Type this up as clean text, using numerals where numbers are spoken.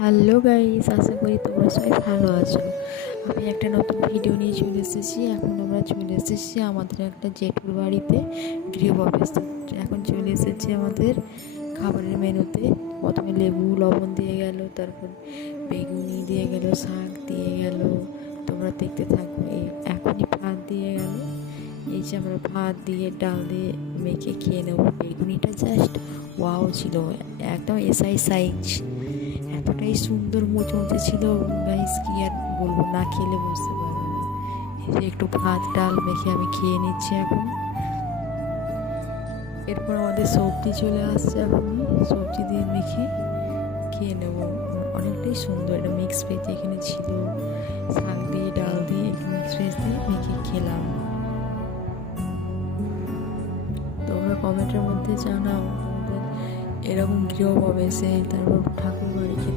Hello guys, আশা করি তোমরা সবাই ভালো আছো। আমি একটা নতুন ভিডিও নিয়ে চলে এসেছি। এখন আমরা চলে এসেছি আমাদের একটা জেঠুর বাড়িতে গৃহপ্রবেশ। এখন চলে এসেছি আমাদের খাবারের মেনুতে। প্রথমে লেবু লবণ দিয়ে গেল, তারপর বেগুনি দিয়ে গেল, শাক দিয়ে গেল। তোমরা দেখতে থাকো। এখনই ভাত দিয়ে গেল। এই যে আমরা ভাত দিয়ে ডাল দিয়ে মেখে খেয়ে নেবো। বেগুনিটা জাস্ট ওয়াও ছিল, একদম এসআই সাইজ, এতটাই সুন্দর মুচমুচে ছিল গাইস, কি আর বলবো, না খেলে বুঝতে পারবে না। এই যে একটু ভাত ডাল মেখে আমি খেয়ে নিচ্ছি এখন। এরপর আমাদের সবজি চলে আসছে, এখন সবজি দিয়ে মেখে খেয়ে নেব। অনেকটাই সুন্দর, একটা মিক্স ভেজ এখানে ছিল, শাক দিয়ে ডাল দিয়ে একটু মিক্স ভেজ দিয়ে মেখে খেলাম। তোমরা কমেন্টের মধ্যে জানাও এরকম গৃহপ্রবেশে তারপর ঠাকুর বাড়ি খেতে